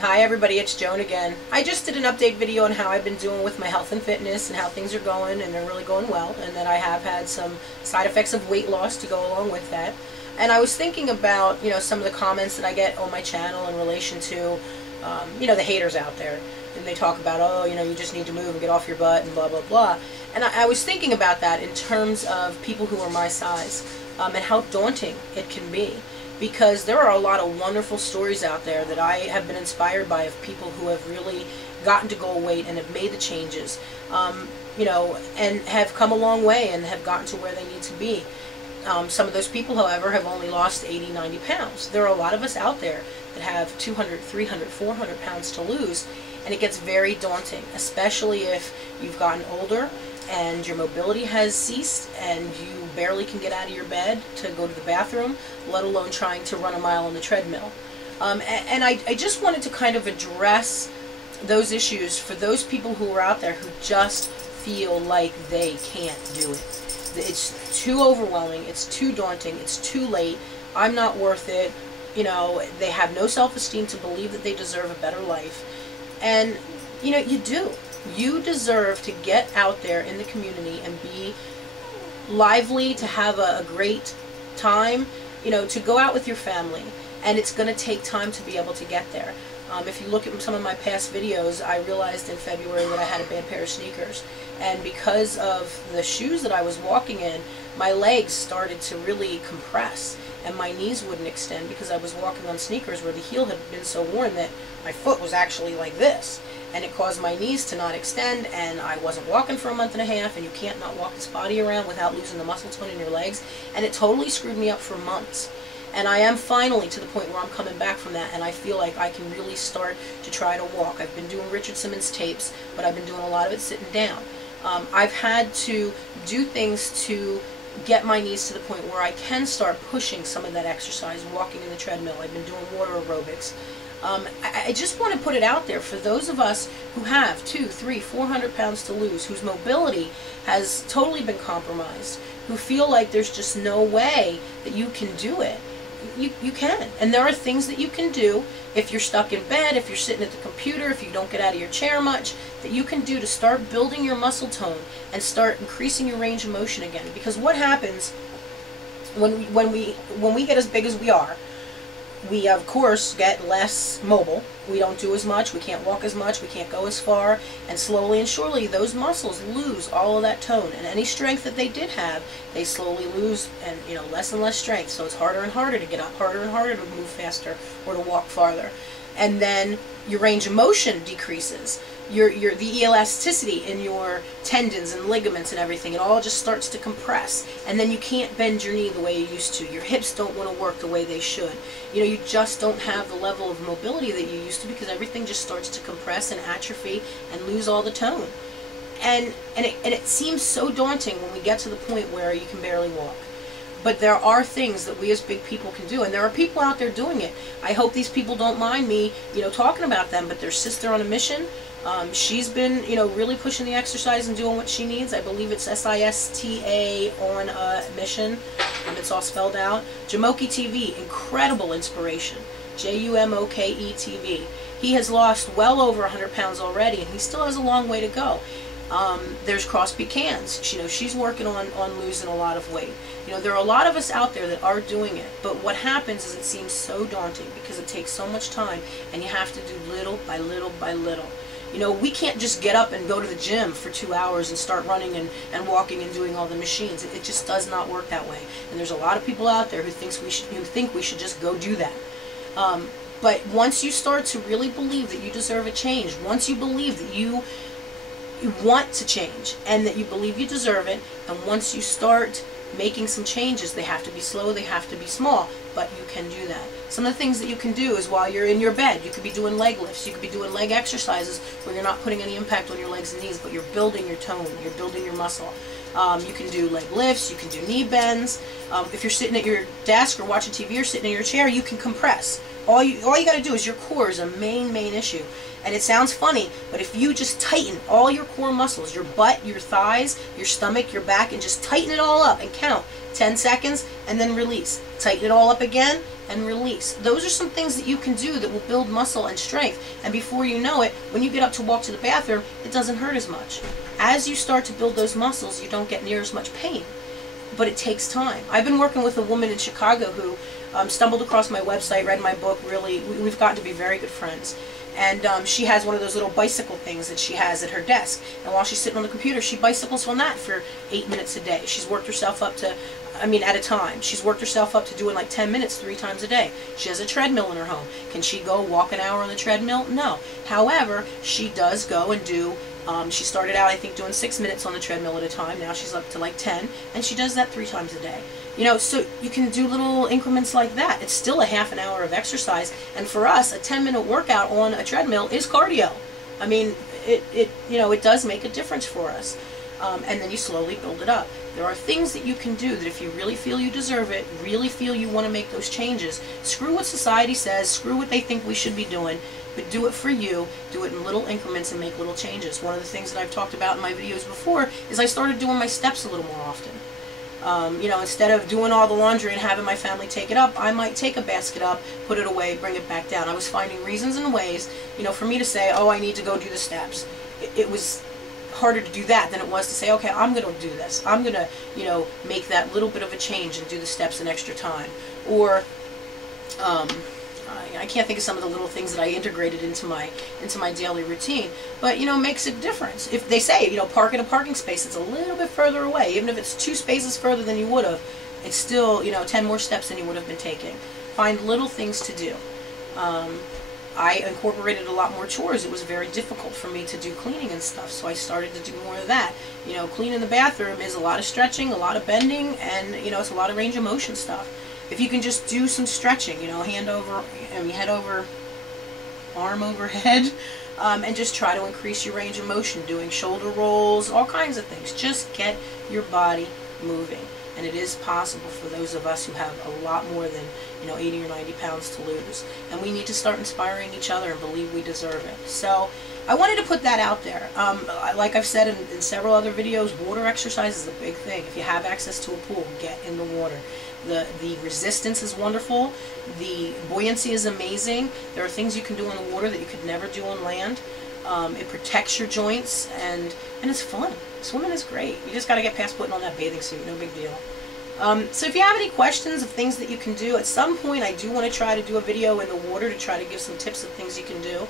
Hi everybody, it's Joan again. I just did an update video on how I've been doing with my health and fitness and how things are going, and they're really going well, and that I have had some side effects of weight loss to go along with that. And I was thinking about, some of the comments that I get on my channel in relation to, the haters out there. And they talk about, oh, you just need to move and get off your butt and blah, blah, blah. And I was thinking about that in terms of people who are my size, and how daunting it can be. Because there are a lot of wonderful stories out there that I have been inspired by of people who have really gotten to goal weight and have made the changes, and have come a long way and have gotten to where they need to be. Some of those people, however, have only lost 80, 90 pounds. There are a lot of us out there that have 200, 300, 400 pounds to lose, and it gets very daunting, especially if you've gotten older and your mobility has ceased and you barely can get out of your bed to go to the bathroom, let alone trying to run a mile on the treadmill. And I just wanted to kind of address those issues for those people who are out there who just feel like they can't do it. It's too overwhelming, it's too daunting, it's too late, I'm not worth it, they have no self-esteem to believe that they deserve a better life. And, you do. You deserve to get out there in the community and be lively, to have a great time, to go out with your family. And it's going to take time to be able to get there. If you look at some of my past videos, I realized in February that I had a bad pair of sneakers. And because of the shoes that I was walking in, my legs started to really compress. And my knees wouldn't extend because I was walking on sneakers where the heel had been so worn that my foot was actually like this. And it caused my knees to not extend, and I wasn't walking for a month and a half, and you can't not walk this body around without losing the muscle tone in your legs. And it totally screwed me up for months. And I am finally to the point where I'm coming back from that, and I feel like I can really start to try to walk. I've been doing Richard Simmons tapes, but I've been doing a lot of it sitting down. I've had to do things to get my knees to the point where I can start pushing some of that exercise, walking in the treadmill. I've been doing water aerobics. I just want to put it out there for those of us who have 200, 300, 400 pounds to lose, whose mobility has totally been compromised, who feel like there's just no way that you can do it. You can. And there are things that you can do if you're stuck in bed, if you're sitting at the computer, if you don't get out of your chair much, that you can do to start building your muscle tone and start increasing your range of motion again. Because what happens when we get as big as we are, we of course get less mobile. We don't do as much, we can't walk as much, we can't go as far, and slowly and surely those muscles lose all of that tone, and any strength that they did have, they slowly lose, and less and less strength. So it's harder and harder to get up, harder and harder to move faster or to walk farther. And then your range of motion decreases. The elasticity in your tendons and ligaments and everything, it all just starts to compress, and then you can't bend your knee the way you used to. Your hips don't want to work the way they should. You just don't have the level of mobility that you used to, because everything just starts to compress and atrophy and lose all the tone. And it seems so daunting when we get to the point where you can barely walk. But there are things that we as big people can do, and there are people out there doing it. I hope these people don't mind me, talking about them, but their sister on a mission, she's been, really pushing the exercise and doing what she needs. I believe it's SISTA on a mission. It's all spelled out. Jumoke TV, incredible inspiration. Jumoke TV. He has lost well over 100 pounds already, and he still has a long way to go. There's Crosby Cans. She's working on losing a lot of weight. There are a lot of us out there that are doing it, but what happens is it seems so daunting because it takes so much time, and you have to do little by little by little. We can't just get up and go to the gym for 2 hours and start running and walking and doing all the machines. It just does not work that way. And there's a lot of people out there who think we should just go do that. But once you start to really believe that you deserve a change, once you believe that you want to change and that you believe you deserve it, and once you start making some changes, they have to be slow, they have to be small, but you can do that. Some of the things that you can do is while you're in your bed, you could be doing leg lifts, you could be doing leg exercises where you're not putting any impact on your legs and knees, but you're building your tone, you're building your muscle. You can do leg lifts, you can do knee bends. If you're sitting at your desk or watching TV or sitting in your chair, you can compress. All you got to do is your core is a main issue. And it sounds funny, but if you just tighten all your core muscles, your butt, your thighs, your stomach, your back, and just tighten it all up and count 10 seconds and then release. Tighten it all up again and release. Those are some things that you can do that will build muscle and strength. And before you know it, when you get up to walk to the bathroom, it doesn't hurt as much. As you start to build those muscles, you don't get near as much pain. But it takes time. I've been working with a woman in Chicago who stumbled across my website, read my book. Really, we've gotten to be very good friends. And she has one of those little bicycle things that she has at her desk. And while she's sitting on the computer, she bicycles on that for 8 minutes a day. She's worked herself up to, at a time. She's worked herself up to doing like 10 minutes 3 times a day. She has a treadmill in her home. Can she go walk an hour on the treadmill? No. However, she does go and do, she started out, I think, doing 6 minutes on the treadmill at a time. Now she's up to like 10, and she does that 3 times a day. So you can do little increments like that. It's still a half an hour of exercise, and for us, a 10-minute workout on a treadmill is cardio. It does make a difference for us. And then you slowly build it up. There are things that you can do that if you really feel you deserve it, really feel you want to make those changes, screw what society says, screw what they think we should be doing, but do it for you, do it in little increments and make little changes. One of the things that I've talked about in my videos before is I started doing my steps a little more often. Instead of doing all the laundry and having my family take it up, I might take a basket up, put it away, bring it back down. I was finding reasons and ways, for me to say, oh, I need to go do the steps. It was harder to do that than it was to say, okay, I'm going to do this. I'm going to, make that little bit of a change and do the steps an extra time. Or, I can't think of some of the little things that I integrated into my daily routine, but makes a difference. If they say park in a parking space, it's a little bit further away, even if it's 2 spaces further than you would have, it's still 10 more steps than you would have been taking. Find little things to do. I incorporated a lot more chores. It was very difficult for me to do cleaning and stuff, so I started to do more of that. Cleaning the bathroom is a lot of stretching, a lot of bending, and it's a lot of range of motion stuff. If you can just do some stretching, head over, arm over head, and just try to increase your range of motion, doing shoulder rolls, all kinds of things. Just get your body moving. And it is possible for those of us who have a lot more than 80 or 90 pounds to lose. And we need to start inspiring each other and believe we deserve it. So I wanted to put that out there. Like I've said in several other videos, water exercise is a big thing. If you have access to a pool, get in the water. The resistance is wonderful. The buoyancy is amazing. There are things you can do in the water that you could never do on land. It protects your joints, and it's fun. Swimming is great. You just got to get past putting on that bathing suit. No big deal. So if you have any questions of things that you can do, at some point I do want to try to do a video in the water to try to give some tips of things you can do.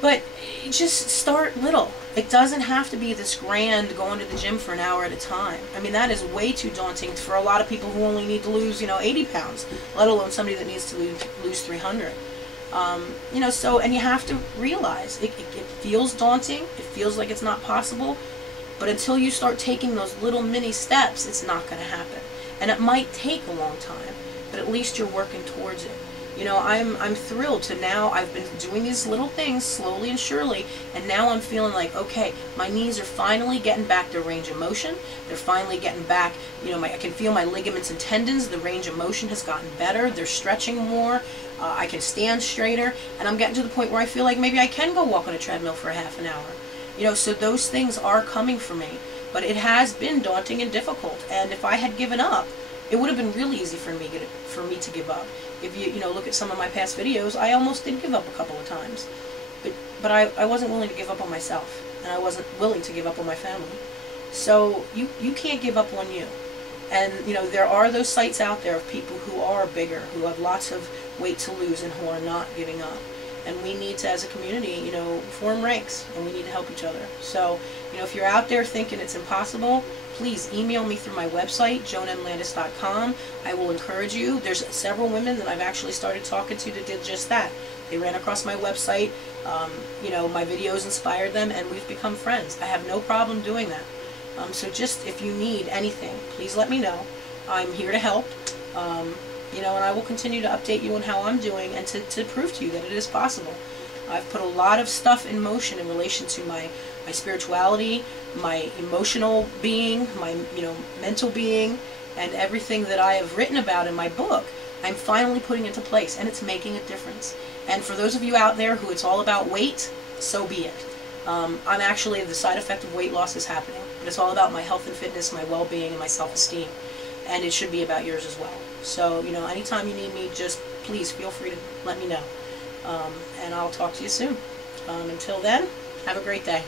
But just start little. It doesn't have to be this grand going to the gym for an hour at a time. That is way too daunting for a lot of people who only need to lose, 80 pounds, let alone somebody that needs to lose 300. And you have to realize it feels daunting. It feels like it's not possible. But until you start taking those little mini steps, it's not going to happen. And it might take a long time, but at least you're working towards it. I'm thrilled to now, I've been doing these little things slowly and surely, and now I'm feeling like, okay, my knees are finally getting back to range of motion. They're finally getting back, I can feel my ligaments and tendons. The range of motion has gotten better. They're stretching more. I can stand straighter, and I'm getting to the point where I feel like maybe I can go walk on a treadmill for a half an hour. So those things are coming for me, but it has been daunting and difficult, and if I had given up, it would have been really easy for me to give up. If you look at some of my past videos, I almost did give up a couple of times, but I wasn't willing to give up on myself, and I wasn't willing to give up on my family. So you can't give up on you. And there are those sites out there of people who are bigger, who have lots of weight to lose, and who are not giving up. And we need to, as a community, form ranks, and we need to help each other. So, if you're out there thinking it's impossible, please email me through my website, joanmlandis.com. I will encourage you. There's several women that I've actually started talking to that did just that. They ran across my website, my videos inspired them, and we've become friends. I have no problem doing that. So just, if you need anything, please let me know. I'm here to help. And I will continue to update you on how I'm doing and to prove to you that it is possible. I've put a lot of stuff in motion in relation to my spirituality, my emotional being, my mental being, and everything that I have written about in my book. I'm finally putting into place, and it's making a difference. And for those of you out there who it's all about weight, so be it. I'm actually, the side effect of weight loss is happening, but it's all about my health and fitness, my well-being, and my self-esteem, and it should be about yours as well. So, you know, anytime you need me, just please feel free to let me know. And I'll talk to you soon. Until then, have a great day.